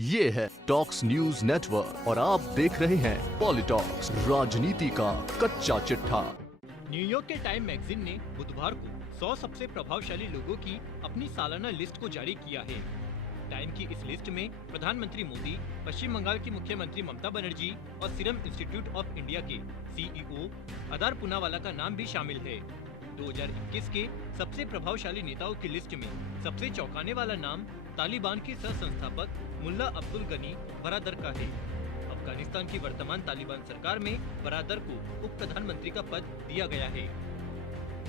ये है talks news network और आप देख रहे हैं पॉलिटॉक्स, राजनीति का कच्चा चिट्ठा। न्यूयॉर्क के टाइम मैगजीन ने बुधवार को 100 सबसे प्रभावशाली लोगों की अपनी सालाना लिस्ट को जारी किया है। टाइम की इस लिस्ट में प्रधानमंत्री मोदी, पश्चिम बंगाल की मुख्यमंत्री ममता बनर्जी और सीरम इंस्टीट्यूट ऑफ इंडिया के सीईओ अदार पूनावाला का नाम भी शामिल है। 2021 के सबसे प्रभावशाली नेताओं की लिस्ट में सबसे चौंकाने वाला नाम तालिबान के सह संस्थापक मुल्ला अब्दुल गनी बरादर का है। अफगानिस्तान की वर्तमान तालिबान सरकार में बरादर को उप प्रधानमंत्री का पद दिया गया है।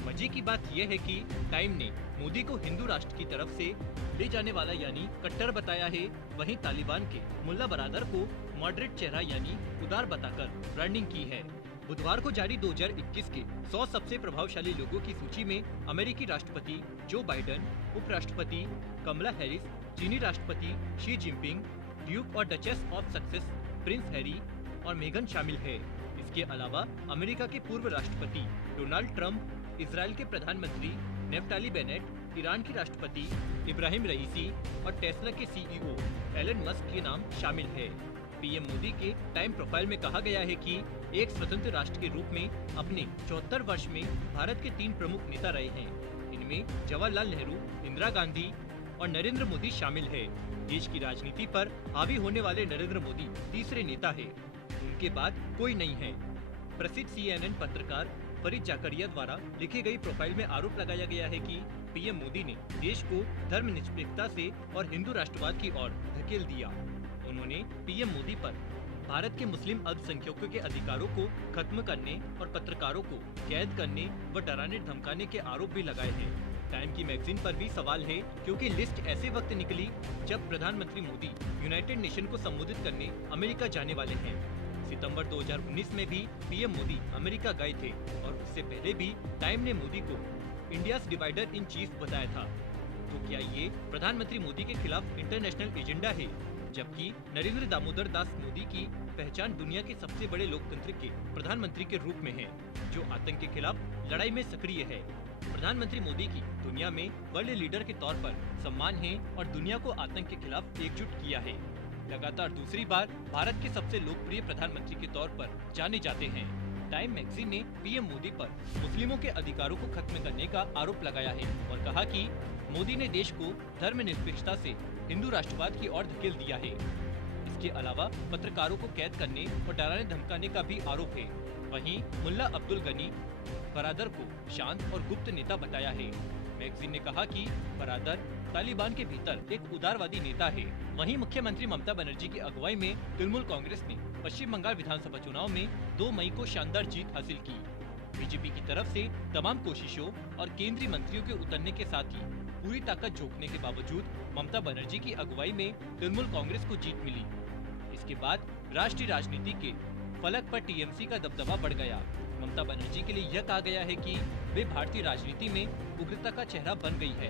मजे की बात यह है कि टाइम ने मोदी को हिंदू राष्ट्र की तरफ से ले जाने वाला यानी कट्टर बताया है, वहीं तालिबान के मुल्ला बरादर को मॉडरेट चेहरा यानी उदार बताकर ब्रांडिंग की है। बुधवार को जारी 2021 के 100 सबसे प्रभावशाली लोगों की सूची में अमेरिकी राष्ट्रपति जो बाइडेन, उपराष्ट्रपति कमला हैरिस, चीनी राष्ट्रपति शी जिनपिंग, ड्यूक और duchess of success Prince Harry और मेगन शामिल है। इसके अलावा अमेरिका के पूर्व राष्ट्रपति डोनाल्ड ट्रंप, इजराइल के प्रधानमंत्री नेफ्ताली बेनेट, ईरान की राष्ट्रपति इब्राहिम रईसी और टेस्ला के सीईओ एलन मस्क के नाम शामिल है। पीएम मोदी के टाइम प्रोफाइल में कहा गया है कि एक स्वतंत्र राष्ट्र के रूप में अपने 74 वर्ष में भारत के 3 प्रमुख नेता रहे हैं। इनमें जवाहरलाल नेहरू, इंदिरा गांधी और नरेंद्र मोदी शामिल है। देश की राजनीति पर हावी होने वाले नरेंद्र मोदी तीसरे नेता है। उनके बाद कोई नहीं है। प्रसिद्ध CNN पत्रकार फरीद जाकरिया द्वारा लिखी गई प्रोफाइल में आरोप लगाया गया है कि पीएम मोदी ने देश को धर्मनिरपेक्षता से और हिंदू राष्ट्रवाद की ओर धकेल दिया। उन्होंने पीएम मोदी पर भारत के मुस्लिम अल्पसंख्यकों के अधिकारों को खत्म करने और पत्रकारों को कैद करने व डराने धमकाने के आरोप भी लगाए हैं। टाइम की मैगजीन पर भी सवाल है क्योंकि लिस्ट ऐसे वक्त निकली जब प्रधानमंत्री मोदी यूनाइटेड नेशन को संबोधित करने अमेरिका जाने वाले हैं। सितंबर 2019 में भी पीएम मोदी अमेरिका गए थे और उससे पहले भी टाइम ने मोदी को इंडियाज डिवाइडर इन चीफ बताया था। तो क्या ये प्रधानमंत्री मोदी के खिलाफ इंटरनेशनल एजेंडा है? जबकि नरेंद्र दामोदर दास मोदी की पहचान दुनिया के सबसे बड़े लोकतंत्र के प्रधानमंत्री के रूप में है, जो आतंक के खिलाफ लड़ाई में सक्रिय है। प्रधानमंत्री मोदी की दुनिया में वर्ल्ड लीडर के तौर पर सम्मान है और दुनिया को आतंक के खिलाफ एकजुट किया है। लगातार दूसरी बार भारत के सबसे लोकप्रिय प्रधानमंत्री के तौर पर जाने जाते हैं। टाइम मैगजीन ने पीएम मोदी पर मुस्लिमों के अधिकारों को खत्म करने का आरोप लगाया है और कहा कि मोदी ने देश को धर्मनिरपेक्षता से हिंदू राष्ट्रवाद की ओर धकेल दिया है। इसके अलावा पत्रकारों को कैद करने और डराने धमकाने का भी आरोप है। वहीं मुल्ला अब्दुल गनी बरादर को शांत और गुप्त नेता बताया है। मैगजीन ने कहा कि बरादर तालिबान के भीतर एक उदारवादी नेता है। वहीं मुख्यमंत्री ममता बनर्जी की अगुवाई में तृणमूल कांग्रेस ने पश्चिम बंगाल विधानसभा चुनाव में 2 मई को शानदार जीत हासिल की। बीजेपी की तरफ से तमाम कोशिशों और केंद्रीय मंत्रियों के उतरने के साथ ही पूरी ताकत झोंकने के बावजूद ममता बनर्जी की अगुवाई में तृणमूल कांग्रेस को जीत मिली। इसके बाद राष्ट्रीय राजनीति के फलक पर टीएमसी का दबदबा बढ़ गया। ममता बनर्जी के लिए यह कहा गया है कि वे भारतीय राजनीति में उग्रता का चेहरा बन गई है।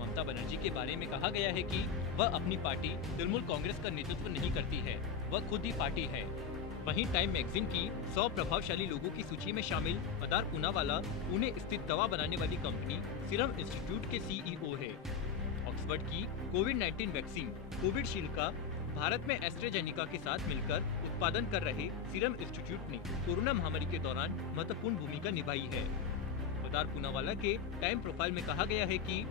ममता बनर्जी के बारे में कहा गया है कि वह अपनी पार्टी तृणमूल कांग्रेस का नेतृत्व नहीं करती है, वह खुद ही पार्टी है। वहीं टाइम मैगजीन की 100 प्रभावशाली लोगों की सूची में शामिल अदार पूनावाला पुणे स्थित दवा बनाने वाली कंपनी सीरम इंस्टीट्यूट के सीईओ है। ऑक्सफोर्ड की कोविड-19 वैक्सीन कोविशील्ड का भारत में एस्ट्राजेनेका के साथ मिलकर उत्पादन कर रहे सीरम इंस्टीट्यूट ने कोरोना महामारी के दौरान महत्वपूर्ण भूमिका निभाई है। अदार पूनावाला के टाइम प्रोफाइल में कहा गया है कि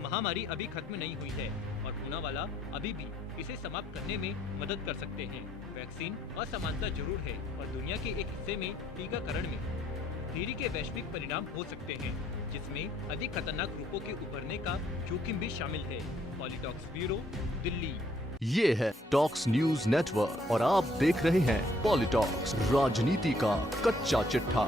महामारी अभी खत्म नहीं हुई है और पूनावाला अभी भी इसे समाप्त करने में मदद कर सकते हैं। वैक्सीन असमानता जरूर है और दुनिया के एक हिस्से में टीकाकरण में देरी के वैश्विक परिणाम हो सकते हैं, जिसमें अधिक खतरनाक रूपों के उभरने का जोखिम भी शामिल है। पॉलिटॉक्स ब्यूरो, दिल्ली। ये है टॉक्स न्यूज नेटवर्क और आप देख रहे हैं पॉलिटॉक्स, राजनीति का कच्चा चिट्ठा।